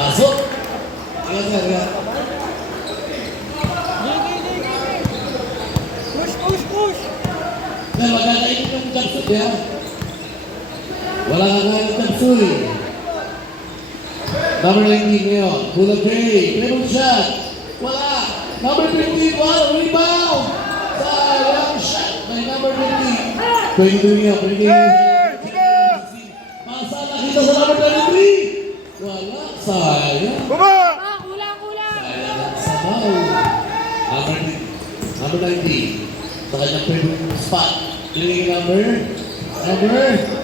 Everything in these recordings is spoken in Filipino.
Pasok. Ingat. Push. Pero magkakainin yung kapsul ya. Wala ka nga yung kapsul eh. Number 19 ngayon. Bullet Ray. Clever shot. Wala. Number 15. Wala. Rebound. Sayang shot. May number 20. 22 ngayon. 22. Masa nakita sa number 23. Wala. Sayang. Kulang. Sayang sa ball. Number 19. Sa kanyang favorite spot. Yung number.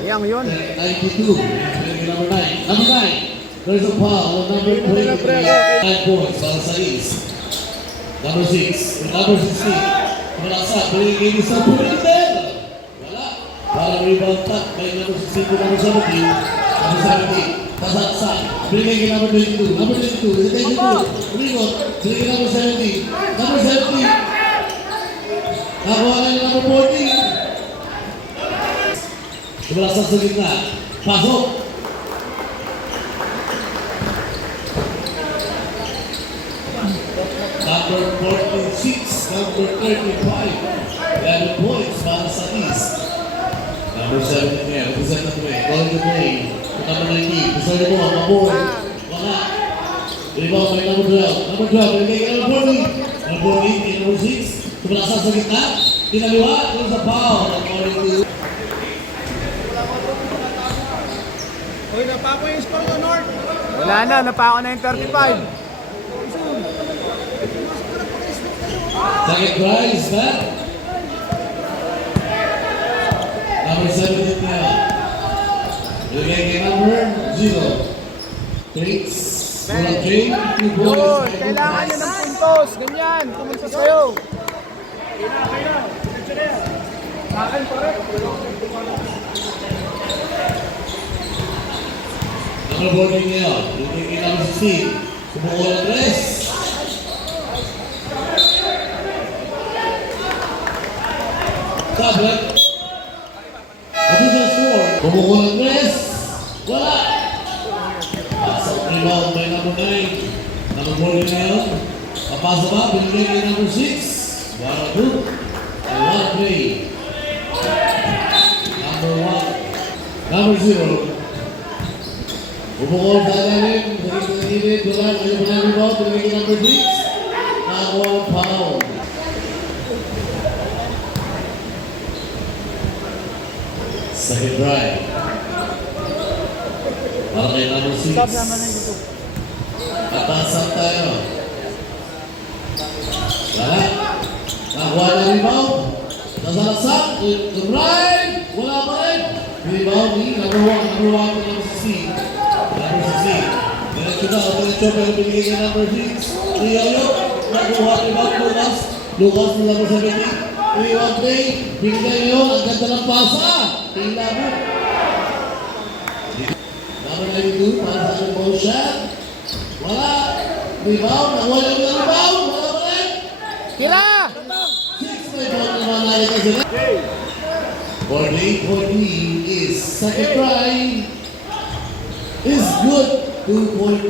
Yang yun. 92. Number 9. Number 9. There's a foul on number 20. 9 points para sa East. Number 6. Number 16. Malaksa. Bringing sa Pulitel. Wala. Para rebound tap. May number 16 to number 17. Number 17. Tasaksa. Bringing number 22. Number 22. Is it 22? Rebound. Bringing number 17. Number 17. Nakuha na yung number 14. Malaksa sa gitna. Pasok. Number 46, number 35, 11 points para sa East. Number 17 ngayon, represent na tuloy, going to play. Number 19, gusto rin mo, maboy. Wala. Rebound by number 12. Number 12, bigay ka number 40. Number 18, number 6. Tumalasan sa gitna. Kinaliwa, doon sa foul. According to... Uy, napako yung score ko, North. Wala na, napako na yung 35. Second try is back. Number 17 now. Bigay kay number 0. Takes. Walang train. 2 Yun, points. kailangan nyo ng puntos. Ganyan, pumunta sa'yo. Akin pare. Number 14 ngayon. Bigay kay number 16. Sumuko ng press. Tablet. Official score. Sumuko ng press. Wala. Pasok rebound by number 9. Number 14 ngayon. Papasa ba? Bigay kay number 6. Wala group. Wala play. Number 1. Number 0. Bumukol sa alalim, naging nanginit, wala, ayaw mo na rebound, naging number 6, nakakuha ang foul. Second drive. Para kay number 6. Stop naman na dito. Atasan tayo. Wala. Nakakuha na rebound. Nasalaksak, right, wala pa rin. Rebound ni number 1, number 16. Number 16. Diretso na, diretso, pero binigay ka number 6. Riyoyo, nakuha rebound Lucas. Lucas na number 17. Rebound Bay, binigay yun, ang ganda ng pasa. Tila mo. Number 92, para sa aking ball shot. Wala. Rebound, nakuha yung rebound, wala pa rin. Tira! 6 rebound naman natin kasi. 48-40 is second try. Is good. 2.2.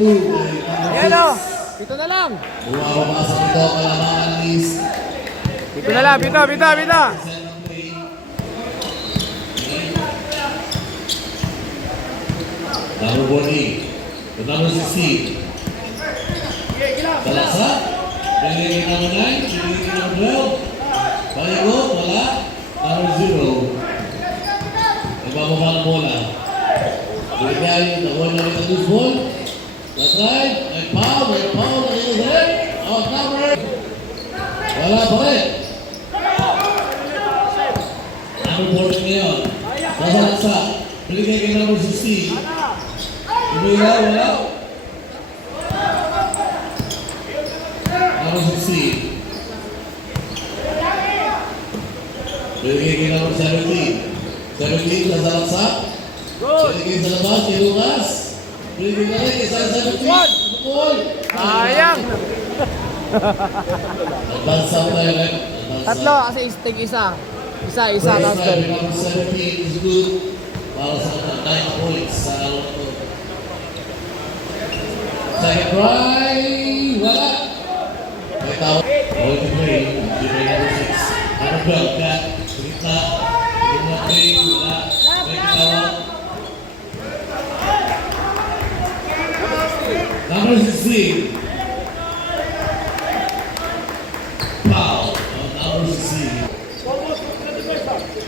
Ayan o, dito na lang. Bumababasa ito kalamangan is Dito na lang, bita. number 40. The number 16. Talaksa. Bigay kay number 9. Bigay kay number 12. Baligo. Wala. Number 0. Nagbababa ng bola. Bigay. Nakuha na rin ang loose ball. That's right. May foul. Nakita sa rin. Out number. Wala pa rin. Number 14 ngayon. Nasalaksa. Bigay kay number 16. Bigay. Wala. Number 16. Bigay kay number 17. 17 sa salaksak. Bigay sa labas kay Lucas. Bigay na rin kay 17. Bukol. Sayang. Advance up tayo rin. Tatlo, kasi istig isa. Isa, tapos doon. Number 17 is good. Para sa 9 points sa laro ko. Second try. Wala. May tawag. Ball to play. Hindi ba yung number 6? Number 12. Kat. Gitna. Gitna play. Wala. May tawag. Number 16. Foul. Number 16.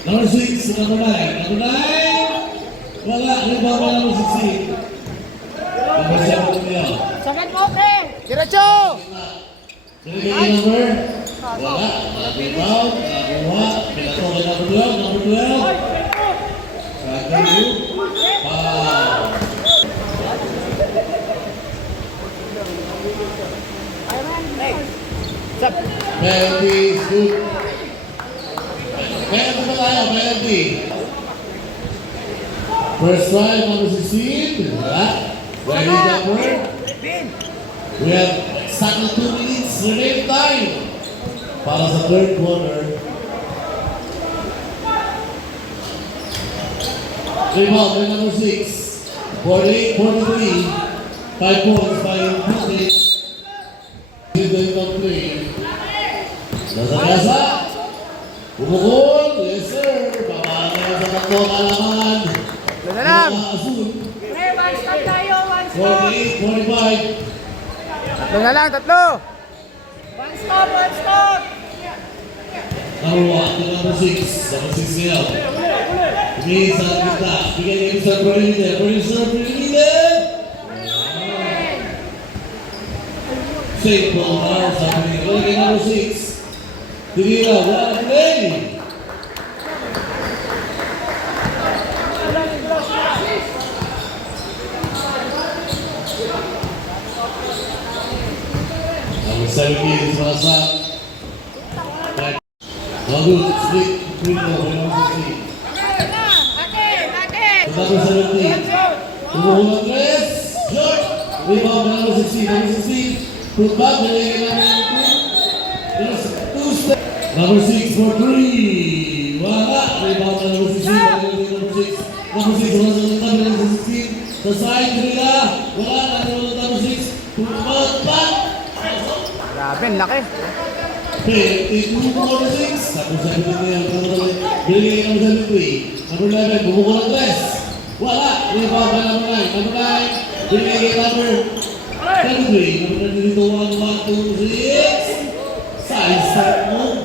Number 6. Number 9. Number 9. Wala. Rebound na number 16. Number 7 niya. Second mo, pre! Diretso! Binigay number. Wala. Rebound. Nakuha. Pinato kay number 12. Number 12. Kagay. Foul. Penalty is good. Penalty pa tayo, penalty. First try, number 16. Wala. Ready, number. We have exactly 2 minutes remaining time para sa third quarter. Rebound by number 6. 48-43. 5 points by Brooklyn. Dito yung play. Nasa-nasa. Bumukol. Yes, sir. Papaano sa tatlo kalaman. Doon na lang! Azul. Pre, one stop tayo, one stop. 48-45. Doon na lang, tatlo! One stop, one stop. Number 1 to number 6. Number 6 ngayon. Umihin sa kita. Bigay niya yung Mr. Perimeter. Perimeter. Safe ball now sa Perimeter. Kaya number 6. Tinira. Wala play. Number 17 is Rasa. Good. Split. Split ball by number 16. Number 17. Tumuhulog tres. Shot. Rebound by number 16. Number 16. Put back. Nalagay namin yung 2 step. Number 6 for 3. Wala. Rebound by number 16. Nalagay number 6. Number 6. Wala sa ulit by number 16. Sa side. Nila. Wala. Nalagay number 6. Put back. Grabe, ang laki. 52 for 6. Tapos 17 niya. Binigay number 73. Number 11. Bumukol ang tres. Wala. Rebound by number 9. Number 9. Binigay number 33. Number 32. 1, 2, 6. Side step mo.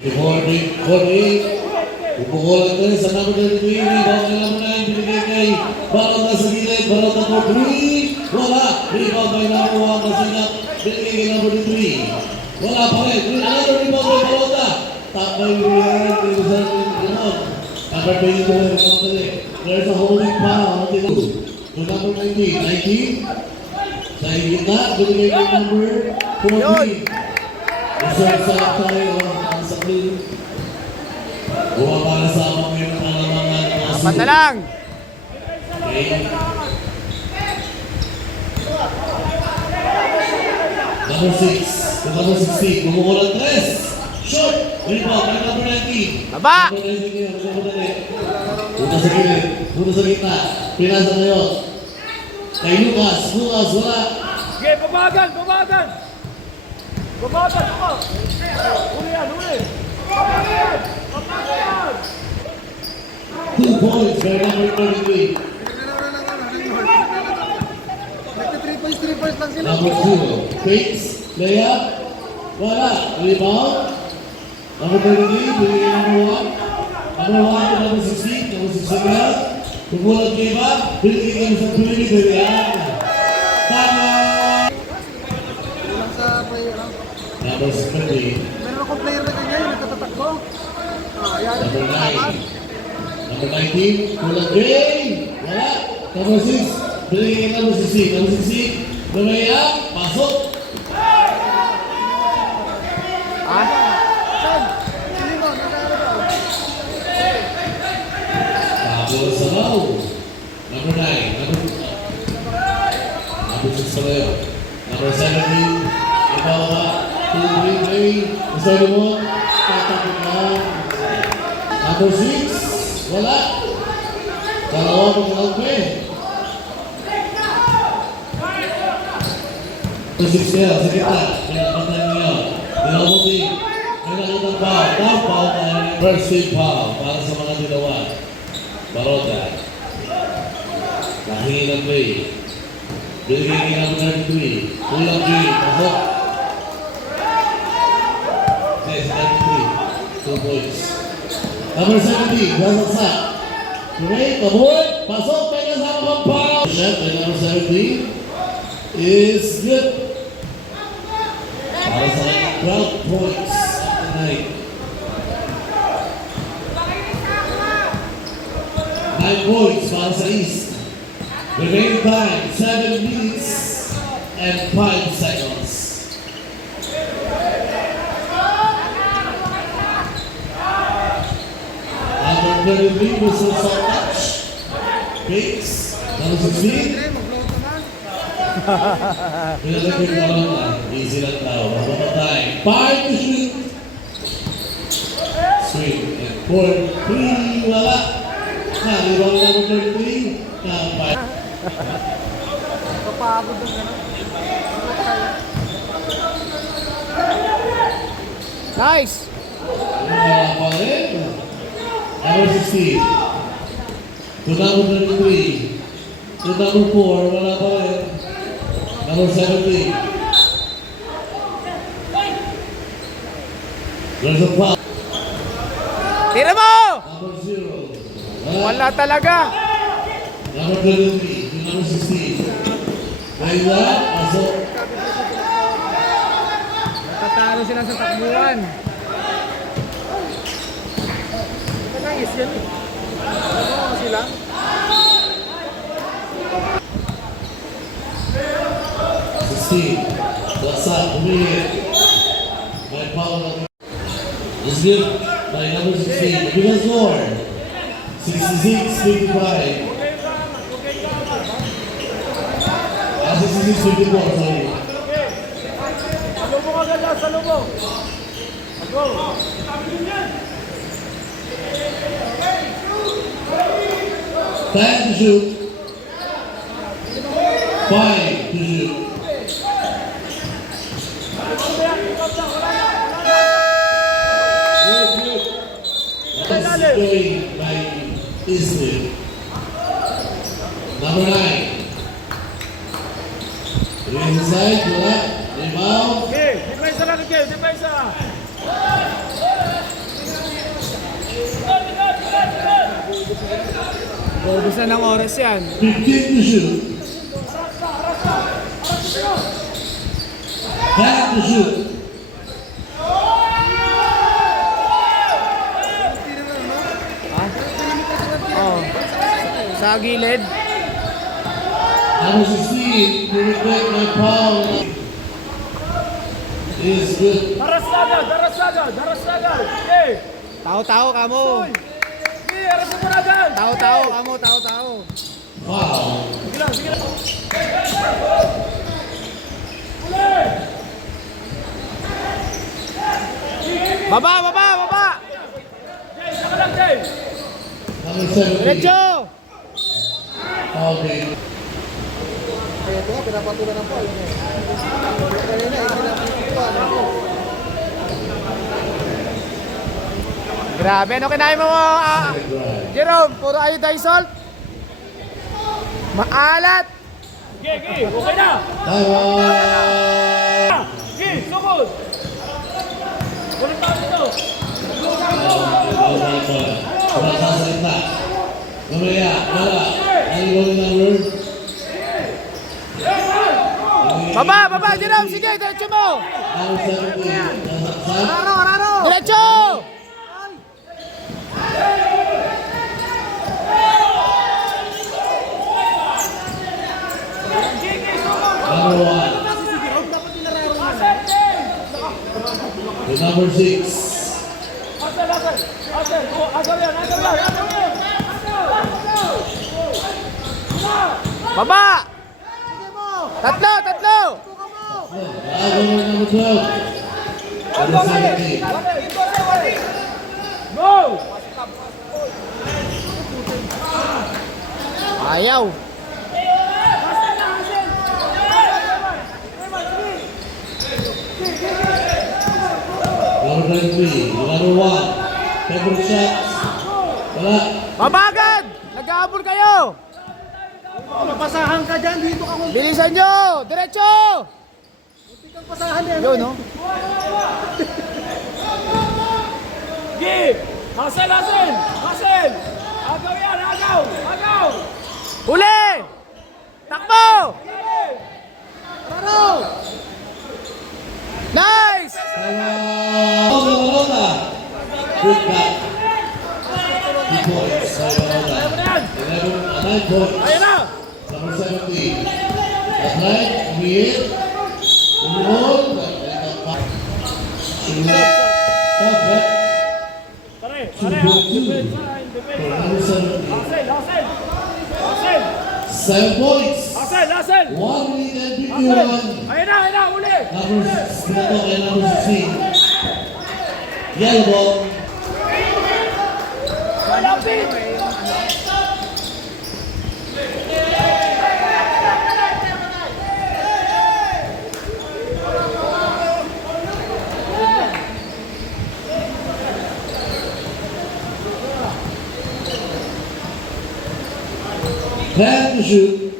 48. Bumukol ang tres sa number 33. Rebound by number 9. Binigay kay Barot na sa gilid. Barot na for 3. Wala. Rebound by number 1. Masinap. Binigay kay number 3. Wala pa rin. Another rebound by Barota. Takbay yung rebound. Number 22. There's a holding foul. To number 19. 19. Sa gitna. Binigay kay number 14. Reserve sa tayo. Sa blue. Buwa para sa amang ngayon ang kalamangan. Apat na lang! Okay. Number 6. To number 16. Bumukol ang tres. Shot. Rebound by number 19. Baba! Number 19 ngayon. Magkamadali. Punta sa gilid. Punta sa gitna. Pinasa ngayon. Kay Lucas. Lucas. Wala. Sige, babagan, babagan. Babagan ako. Uli yan, uli. Babagan. Babagan. 2 points by number 33. Nagka 3 points lang sila. Number 2. Fakes. Layup. Wala. Rebound. Number 33. Binigay number 1. Number 1 to number 16. Number 16 na. Tumulat kay ba? Binigay kami sa perimeter. Yan. Tama. Kulang sa player. Number 70. Meron akong player na ganyan, nagkatatakbo. Yan. Number 9. Number 19. Kulang Gray. Wala. Number 6. Binigay kay number 16. Number 16. Lumaya. Pasok. Ah? Saan? Sino mo? Nagkakaroon. Tapos sa low. Number 9. Number 6 sa layo. Number 17. Ibawa. 2-3-3. Isa mo. Tatapit lang. Number 6. Wala. Dalawa mo lang pa eh. Six niya, sa kita. Pinapantay niya. Pinabuti. May nakitang foul. Down foul na first team foul para sa mga dalawa. Baroda. Nahingi ng play. Binigay niya ng 33. Kulang G. Pasok. Okay, 33. 2 points. Number 70. Gasaksak. Tuloy. Kabuhay. Pasok. May kasama pang foul. Shot by number 70 is good. Para sa 12 points tonight. 9 points para sa East. Remaining time, 7 minutes and 5 seconds. Number 33 was a soft touch. Pinks. Number 16. Pinalagay ko lang na. Easy lang tao. Mapamatay. 5 to shoot. Swing. And 4, 3, wala. Rebound number 33. Kapag. Kapagod ang gano'n. Nice! Wala pa rin. Number 16. To number 33. To number 4. Wala pa rin. Number 17. There's a foul. Tira mo! Number 0. Wala talaga. Number 23 to number 16. Kaya, pasok. Natatalo sila sa takbuhan. Nangis yan. Ano sila? What's up? Humihit. May foul. It's good by number 16. Biggest score. 66-55. 66-54, sorry. Salubong agad lang, salubong. Go. Time to shoot. 5 to shoot. This is going by Israel. Number 9. Inside, wala. Rebound. Okay, depensa lang, okay, depensa. Bobos na ng oras yan. 15 to shoot. 10 to shoot. Oh. Sa gilid. Number 16, to reflect my foul. Is good. Darasagad. Okay. Tao-tao kamo. Okay, arasin mo na agad. Tao-tao kamo, tao-tao. Foul. Sige lang. Baba! Jay, saka lang, Jay. Number 17. Diretso! Foul game. Grabe, ano kinain mo Jerome? Puro iodine salt? Maalat! Okay, okay na. Time out. Okay, sugod. Ulit tayo dito. Wala sasalita. Mamaya, wala. Ano yung number? Baba, Jerome! Sige, diretso mo! Number 17. Nasaksak. Diretso! Number 1. The number 6. Asal yan. Baba! Tatlo! Bago ng number 12. Number 17. Go! Ayaw! More shots. Wala. Mabagad! Nag-aabol kayo! Mapasahan ka dyan, dito ka kung Bilisan nyo! Diretso! kang pasahan yan. Yun, no? Give! Hassel! Agaw yan! Agaw! Huli! Takbo! Nice! Barcelona. Good back. 2 points. Barcelona. 9 points. Ayan na! Number 17. That's right. Mid. Roll. Top, right? Pare! For number 17. Hassel! 7 points. Hassel! 1 lead and big one. Ayan na! Uli! Number 6. Pinato kay number 16. Yellow ball. Malapit! Plan to shoot.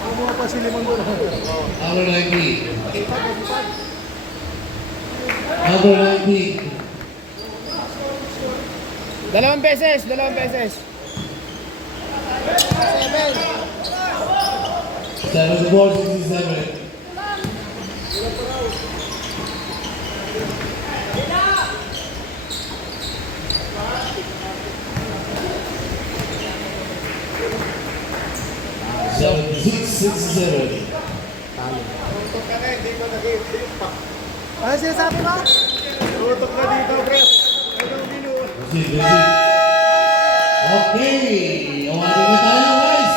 Kumuha pa si Limon doon. Number 19. Number 19. Dalawang beses! 74, 67. Ano sinasabi mo? Tutok ka dito, pre. Okay, awarding na tayo guys.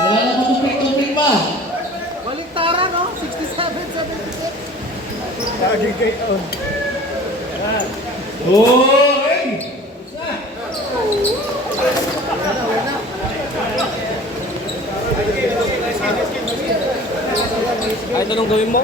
Wala na matupik-tupik pa. Baliktaran, no? 67, 76. Lagi kayo. Okay. Ay, ito nung gawin mo?